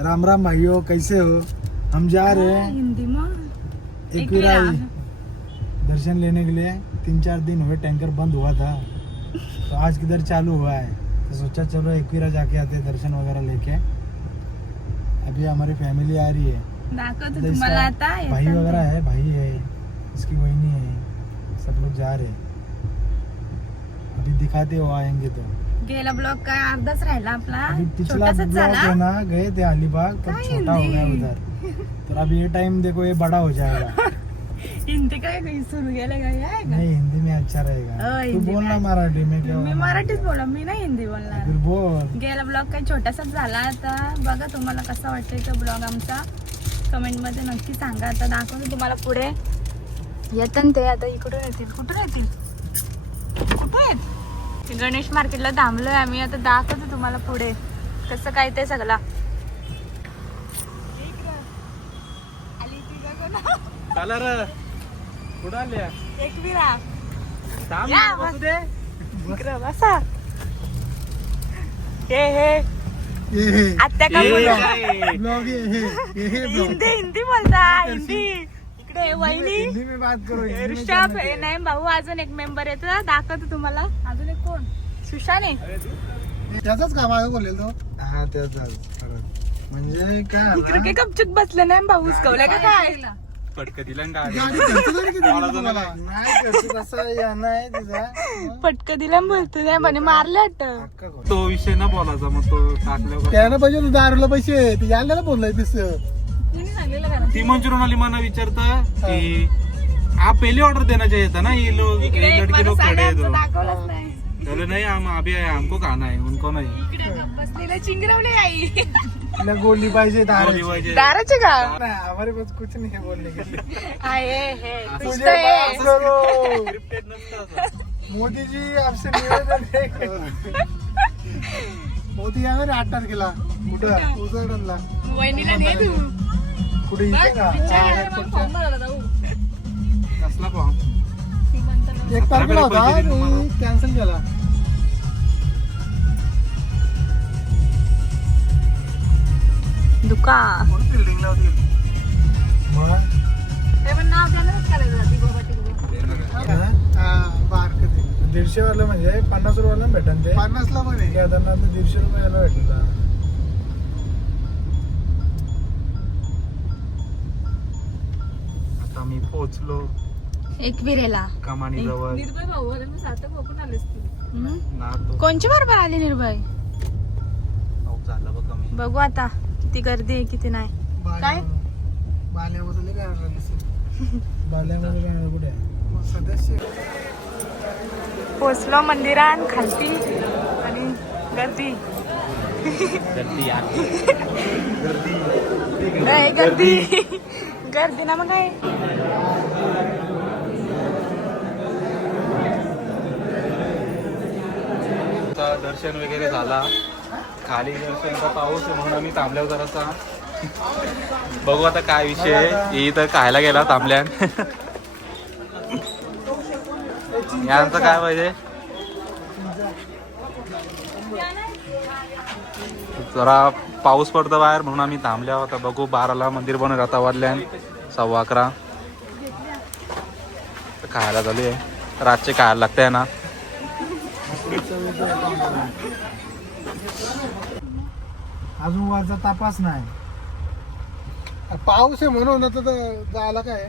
राम राम भाइयों कैसे हो? हम जा रहे हैं हिंदी एकविरा एकविरा। दर्शन लेने के लिए। तीन चार दिन हुए टैंकर बंद हुआ था। तो आज किधर चालू हुआ है? तो सोचा चलो एकविरा जाके आते हैं दर्शन वगैरह लेके। अभी हमारी फैमिली आ रही है। तो भाई. वगैरह है भाई है इसकी बहनी है। सब लोग जा रहे हैं। अभी दिखाते हो आएँगे तो। गेला ब्लॉक काय अर्धाच राहिला आपला. छोटासाच झाला. ना गए थे अलीबाग पर काय छोटा हो गया हिंदी? उधर. तो अब ये टाइम देखो ये बड़ा हो जाएगा. हिंदी काय काही सुरू गेलं काय आहे का नहीं हिंदी में अच्छा रहेगा. तू हिंदी बोल ना में- मराठी में क्या मी मराठीच बोला मी नाही हिंदी बोलणार. फिर बोल. गेला ब्लॉग काही छोटासाच झाला आता. बघा तुम्हाला कसा वाटतोय तो ब्लॉग आमचा. कमेंटमध्ये नक्की सांगा. आता दाखवतो तुम्हाला पुढे. येतं ते आता इकडून येतील. कुठून येतील? कुठून येत गणेश मार्केटला थांबलोय आम्ही. आता दाखवतो तुम्हाला पुढे. कसं काय ते सगळं. बसू हे हे. हे का हे हे हिंदी हिंदी बोलता हिंदी. इकडे वहिनी? हिंदी में बात करो हिंदी में ऋषभ हे? नाही भाऊ अजून एक मेंबर येतो. दाखवतो तुम्हाला. अजून एक कोण? सुशाने. त्याचाच का मागे बोलेल तो? हा त्याचा म्हणजे काय इकडे ना, काय गपचूक बसले नाही भाऊ उचकवलं का काय? पटकं दिलं ना गाडी. गाडी खर्च तरी किती मला दिला तुम्हाला? नाही. तिचा. बोलतो नाही म्हणे मारले वाटत. हक्का खोटा. तो विषय ना बोलायचा मग तो टाकल्यावर त्यानं पाहिजे होतं दारूला पैसे. ते यायला बोललाय का ती मंचुरियन वाली मला विचारता की आप पहले ऑर्डर देना चाहिए था ना ये लोग ये लड़के लोग खड़े हैं तो नाही. बोले नहीं हम अभी आए हमको खाना है उनको नहीं. इकडे गप्प बसलेले चिंगरवले आई. गोली पाहिजे. दाराचे. का? नाही हमारे पास कुछ नहीं है बोलने के लिए हे है. मोदी जी आपसे निवेदन है मोदी आहे आठ तारखेला कुठं? उजळला. वहिनीला नाही तू. का? कसला फॉर्म एक तारखेला होता. कॅन्सल केला. दुका. बिल्डिंगला होती? मग हा? हा बारक ते दीडशे वाला म्हणजे पन्नास रुपयाला भेटन ते. पन्नासला आहे. केदारनाथ दीडशे रुपयाला भेटलं. पोहोचलो. एकविरेला कमानी जवळ. निर्भय भाऊ मी सातक बघून आले ना तो. कोणची बरोबर आली निर्भय? झाला बघ कमी. बघू आता किती गर्दी आहे किती नाही. काय? बाल्यामध्ये कुठे? सदस्य पोचलो मंदिरात खालती आणि गर्दी. गर्दी. गर्दी. गर्दी ना मग काय दर्शन वगैरे झाला. खाली दर्शनचा पाऊस म्हणून आम्ही थांबल्यावर जरासा. बघू आता काय विषय आहे. इथं खायला गेला थांबल्यान यांचं काय पाहिजे? जरा पाऊस पडतो बाहेर म्हणून आम्ही थांबल्या होता. बघू बाराला मंदिर बनवलं आता वाजल्यान. सव्वा अकरा. तर खायला चालू आहे रातचे खायला लागतंय ना. अजून वरचा तपास नाही. पाऊस आहे म्हणून आता तर जायला काय?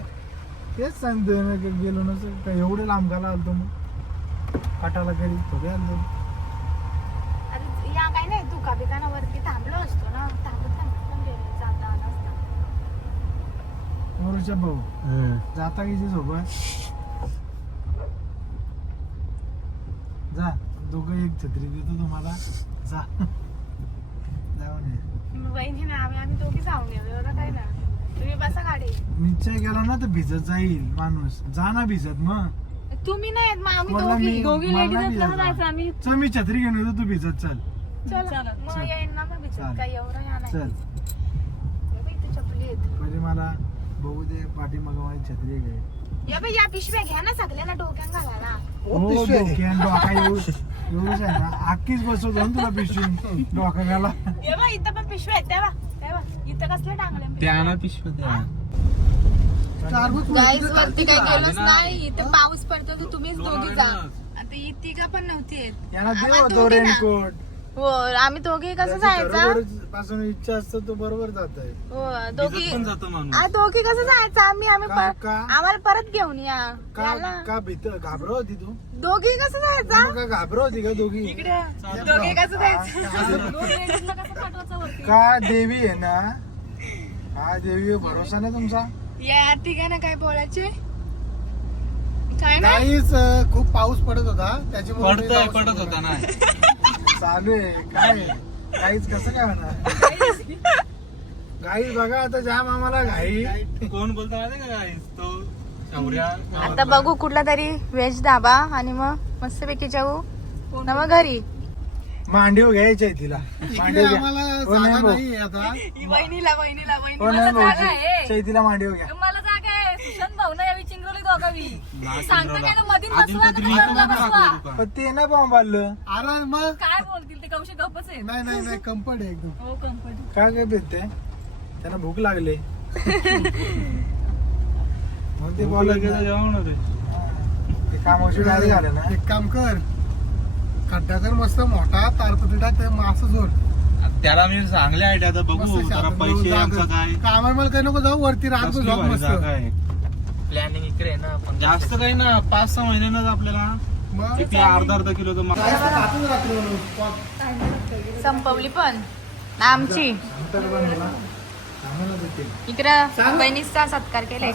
तेच सांगतोय ना की गेलो नसं काय एवढे लांब घाला आलतो मग काटाला घरी. थोडे आलो अरे या काय नाही तू का वरती थांबलो असतो ना थांबत थांबत पण गेलो जाता आला असता मोरूच्या भाऊ. जाता की सोबत? जा. दोघं एक छत्री देतो तुम्हाला. जा. जाऊन ना आम्ही आम्ही दोघी जाऊन येऊ. एवढं काय ना तुम्ही बसा गाडी. निश्चय केला ना तर भिजत जाईल माणूस. जा ना भिजत मग. तुम्ही नाही येत, मग आम्ही दोघी लेडीज. जायचं आम्ही चल मी छत्री घेऊन येतो तू भिजत चल. चल. मग येईन ना मग विचार चालेल. काय एवढं या नाही. चल. म्हणजे मला बघू दे पाठी मग माझी छत्री घे या बाई, या पिशव्या घ्या ना डोक्यात घालायला. हो पिशवी आहे. डोक्यान डोका येऊ एवढंच आहे ना. आखीच बसवतो ना तुला पिशवी. डोका घाला. ये बा इथं पण पिशव्या आहेत. त्या बा. त्या बा. कसले टांगले ते आणा पिशवी द्या. टरबूज गाईज वरती वरती काही गेलोच. नाही. इथे पाऊस पडतो तर तुम्हीच दोघी जा. आता ही तिघा पण नव्हती येत. दे आम्हाला ना. रेनकोट हो आम्ही दोघी कसं जायचं? पासून इच्छा असतो तो बरोबर जात आहे. हो दोघी पण जातो माणूस. आ, दोघी कसं जायचं? आम्ही आम्ही का- पर- का? आम्हाला परत घेऊन या. का याला. का भीत घाबर होती तू? दोघी कसं जायचं? का घाबर होती का दोघी? दोघी कसं जायचं? का देवी आहे ना? हा देवी भरोसा ना तुमचा? या ठिकाणी काय बोलायचे? काय ना गाईच अं, खूप पाऊस पडत होता. त्याच्यामुळे पडतोय पडत होता नाही. ना चालू आहे काय? काहीच कसं काय होणार? गाई बघा आता जाम आम्हाला घाई. कोण बोलतो माहिती का? तो शौर्या आता बघू कुठला तरी व्हेज धाबा आणि मग मस्तपैकी जाऊ. ना मग घरी. मांडीव घ्यायचे तिला. मांडीव घ्या. आम्हाला हो नाही जागा भाऊ. नाही आता बहिणीला बहिणीला हो नाही भाऊजी चैतीला मांडीव घ्या. मला जागा आहे. सुशांत भाऊ दोघावी सांगता काय बसवा तरी बसवा. पण ते ना बॉम्बालं अरे मग? काय बोलतील ते? कौशिक गप्पच आहे नाही नाही नाही कम्फर्ट आहे एकदम. हो कंपनी काय काय भेटते त्यांना भूक लागले. मग ते बोलत. जेवण होते. काम औषध झालं ना. एक काम कर. खड्डा कर मस्त मोठा तारपत्री टाक ते मासं जोड. त्याला मी चांगले आयडिया आता बघू जरा पैसे. आमचा काय. कामाला मला काही नको जाऊ वरती राहतो भारी मस्त. प्लॅनिंग इकडे आहे ना आपण जास्त काही ना पाच सहा महिन्यानंच आपल्याला. मग? किती अर्धा अर्धा किलो संपवली पण. ना आमची. इकडं बहिणीचा सत्कार केलाय.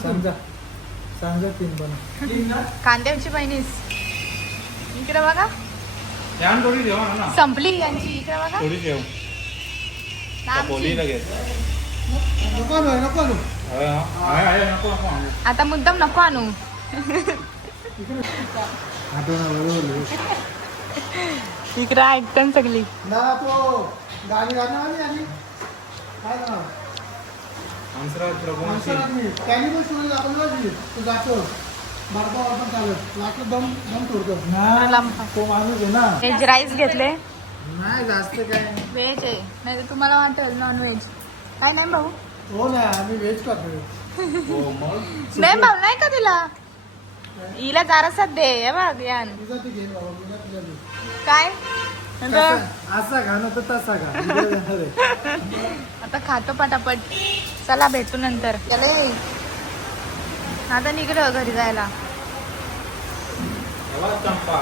कांद्याची बहिणीस. इकडे बघा. संपली यांची. इकडे बघा. थोडी ठेव. आता मुद्दाम नको आणू. इकडे ऐकतं सगळी. व्हेज राईस घेतले. नाही जास्त काय. व्हेज आहे. नाही तुम्हाला वाटेल नॉन व्हेज काय नाही भाऊ? हो ना आम्ही व्हेज खातो हो, मग नाही भाऊ नाही का तिला हिला जारासात दे हे बघ यान तुझा ते घे बाबा तुझा तुझा दे. काय नंतर असा खा ना तर तसा आहे. आता खातो पटापट. चला भेटू नंतर. चले आता निघलो घरी जायला. चंपा.